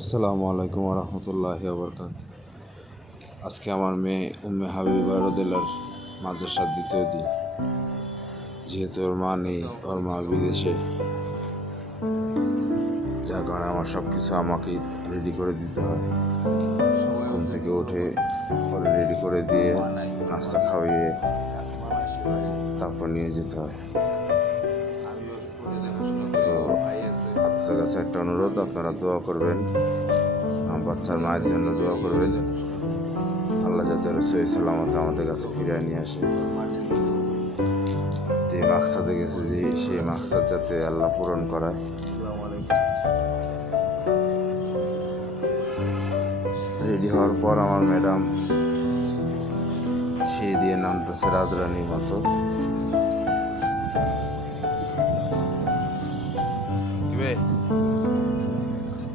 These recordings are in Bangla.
আসসালামু আলাইকুম রহমতুল্লাহি ওবরকাত। আজকে আমার মেয়ে উম্মে হাবিবা রদিয়াল্লাহর মাদ্রাসার দ্বিতীয় দিন। যেহেতু ওর মা নেই, ওর মা বিদেশে, যার কারণে আমার সব কিছু আমাকেই রেডি করে দিতে হয়। ঘুম থেকে উঠে ওরে রেডি করে দিয়ে নাস্তা খাওয়িয়ে তারপর নিয়ে যেতে হয়। তো আপনাদের কাছে একটা অনুরোধ, আপনারা দোয়া করবেন, আমার বাচ্চার মায়ের জন্য দোয়া করবেন। আল্লাহ যাতে সহি সালামত আমাদের কাছে ফিরিয়ে নিয়ে আসে। যে মাকসাদে গেছে, যে সেই মাকসাদ যাতে আল্লাহ পূরণ করায়। রেডি হওয়ার পর আমার ম্যাডাম সেই দিয়ে নামতেছে রাজরানীর মতো।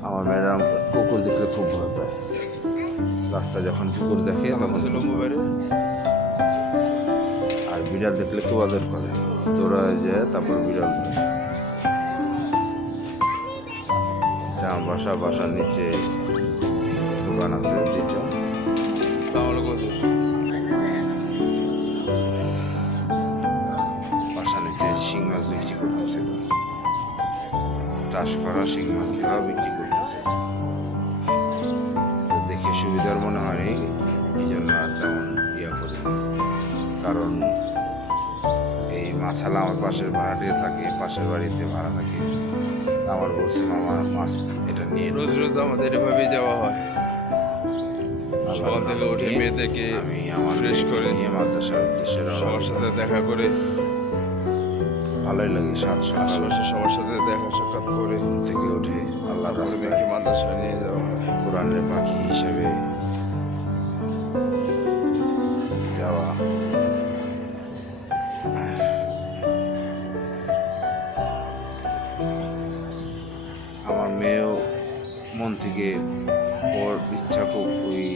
আমার ম্যাডাম কুকুর দেখলে খুব ভয় পায়। রাস্তায় যখন কুকুর দেখে তখন আর বিড়াল দেখলে খুব আদর করে, দৌড়ায় যায়, তারপর বিড়াল ধরে। আমার বাসার নিচে দোকান আছে যেটা বাসার নিচে শিং মাছ বিক্রি করতেছে, চাষ করা শিং মাছগুলো বিক্রি করতেছে। দেখে সুবিধার মনে হয়নি, এই জন্য আর তেমন করি। কারণ এই মাছালা আমার পাশের ভাড়াটিতে থাকে, পাশের বাড়িতে ভাড়া থাকে। আমার বলছে মামা মাছ এটা নিয়ে রোজ আমাদের এভাবেই যাওয়া হয়। সকাল থেকে উঠে মেয়েদেরকে আমি আমার ফ্রেশ করে নিয়ে মাদ্রাসার উদ্দেশ্যে সবার সাথে দেখা করে, ভালোই লাগে। আশেপাশে সবার সাথে দেখা সাক্ষাৎ করে ঘুম থেকে উঠে আল্লাহর রাস্তায় মেয়েকে মাদ্রাসায় নিয়ে যাওয়া হয়। কোরআনের পাখি হিসেবে যাওয়া। আমার মেয়েও মন থেকে ওর ইচ্ছা খুব ওই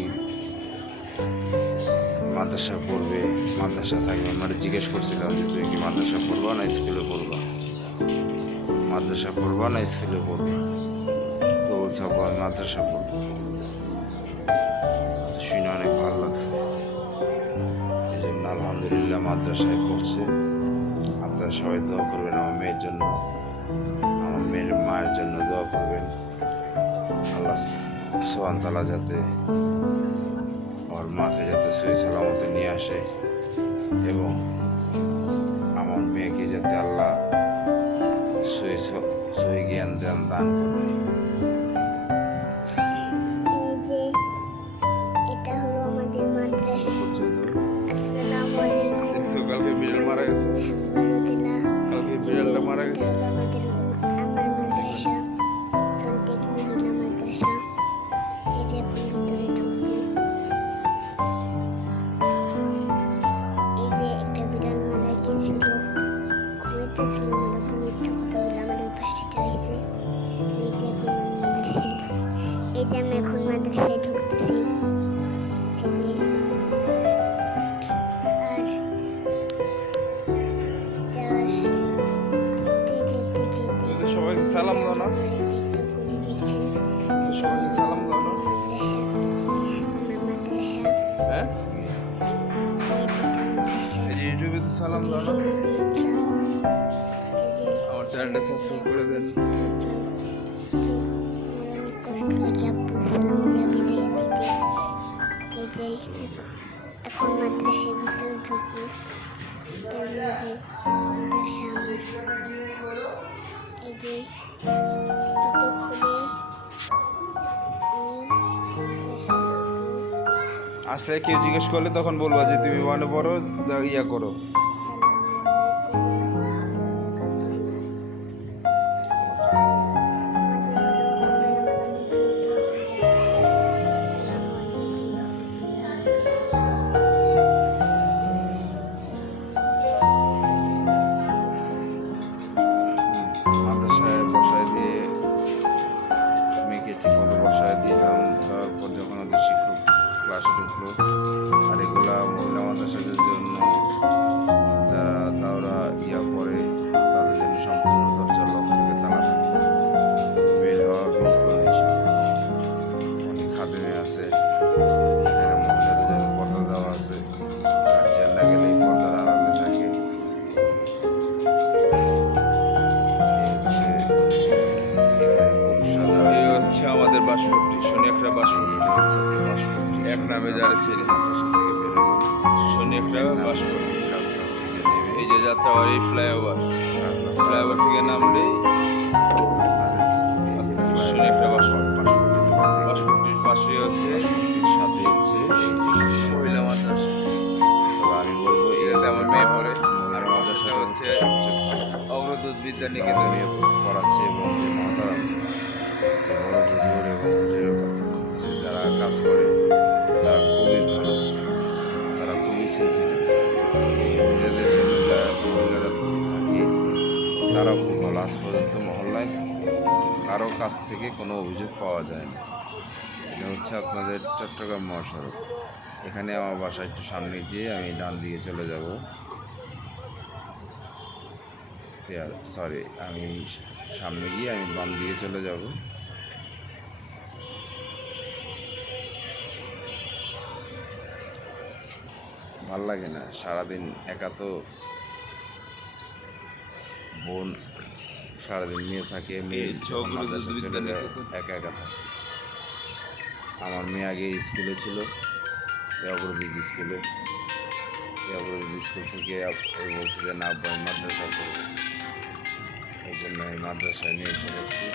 মাদ্রাসা পড়বে, মাদ্রাসা থাকবে। আমরা জিজ্ঞেস করছিলাম যে তুই কি মাদ্রাসা পড়বা না স্কুলে পড়বা, মাদ্রাসা পড়বা না স্কুলে পড়বা? তো বলছে আপু আমি মাদ্রাসা পড়বো। শুনে অনেক ভালো লাগছে। এই জন্য আলহামদুলিল্লাহ মাদ্রাসায় পড়ছে। আপনারা সবাই দোয়া করবেন আমার মেয়ের জন্য, আমার মেয়ের মায়ের জন্য দোয়া করবেন। আল্লাহ সুবহান তাআলা যাতে আমার মাকে যাতে সহি সালামতে নিয়ে আসে এবং আমার মেয়েকে যাতে আল্লাহ সহি জ্ঞান দান করে। এটা হলো আমাদের মাদ্রাসা। আসসালামু আলাইকুম। দেখছো কালকে বিড়াল মারা গেছে, কালকে বিড়ালটা মারা গেছে। আমার মাদ্রাসা সন্তেক মহিলা মাদ্রাসা। এই যে এখন ভিতরে ঢুকবো। এই যে একটা বিড়াল মারা গেছিল, ঘুমাইতেছিল, মানে মিথ্যা কথা বলে আমার ওই পাশে চাইছে। এই যে এখন মাদ্রাসায়, এই যে আমি এখন মাদ্রাসায় ঢুকতেছি। এই যে আর সবাইকে সালাম দাও না, সবাইকে সালাম দাও না। হ্যাঁ, এই যে ইউটিউবে তো সালাম দাও না। আমার চ্যানেলটা সাবস্ক্রাইব করে দেন। এখন মাদ্রাসার ভিতরে ঢুকবো। এই যে জুতো খুলে আসলে কেউ জিজ্ঞেস করলে তখন বলবা যে তুমি মনে পড়ো, ইয়া করো। মাদ্রাসায় বসায় দিয়ে মেয়েকে ঠিক মতো বসায় দিলাম। তারপর যখন ওদের শিক্ষক ক্লাসে ঢুকলো, আর এগুলা মহিলা মাদ্রাসাদের জন্য যারা তারা ইয়া পড়ে তাদের জন্য সম্পূর্ণ দরজা লক থেকে তালা থাকে, বের হওয়া বিলকুল নিষেধ। আমাদের বাসপট্টি শনিয়াখড়া বাসপট্টি এটা হচ্ছে আপনার বাসপট্টি। এক নামে যারা চিনি মাদ্রাসা থেকে বেরোবেন, শনিয়াখড়া বাসপট্টি। কাকড়া থেকে নেমে এই যে যাত্রাবাড়ি ফ্লাইওভার থেকে নামলেই শনিয়াখড়া বাসপট্টি। বাসপট্টির পাশে হচ্ছে সাথে হচ্ছে মহিলা মাদ্রাসা। তবে আমি বলবো এটাতে আমার মেয়ে পড়ে। আর মাদ্রাসাটা হচ্ছে সবচেয়ে ভালো। অগ্রদূত বিদ্যা আমি নিকেতনে পড়াচ্ছি এবং যে মহতারাম যে বড় হুজুর এবং যে যারা কাজ করে তারা খুবই ভালো, তারা খুবই সেন্সিটিভ। মহিলাদের জন্য যারা মহিলারা থাকে তারাও খুব ভালো। আজ পর্যন্ত মহল্লায় কারো কাছ থেকে কোনো অভিযোগ পাওয়া যায় না। এটা হচ্ছে আপনাদের চট্টগ্রাম মহাসড়ক। এখানে আমার বাসা একটু সামনে গিয়ে আমি ডান দিকে চলে যাব। সরি, আমি সামনে গিয়ে আমি বাম দিকে চলে যাব। ভাল লাগে না সারাদিন একা তো, বোন সারাদিন মেয়ে থাকে, মেয়ে যখন মাদ্রাসা চলে যায় একা একা থাকে। আমার মেয়ে আগে স্কুলে ছিল, অগ্রদূত স্কুলে। অগ্রদূত স্কুল থেকে বলছে যে না আব্বা আমি মাদ্রাসা করবো, এই জন্য আমি মাদ্রাসায় নিয়ে এসে বসছি।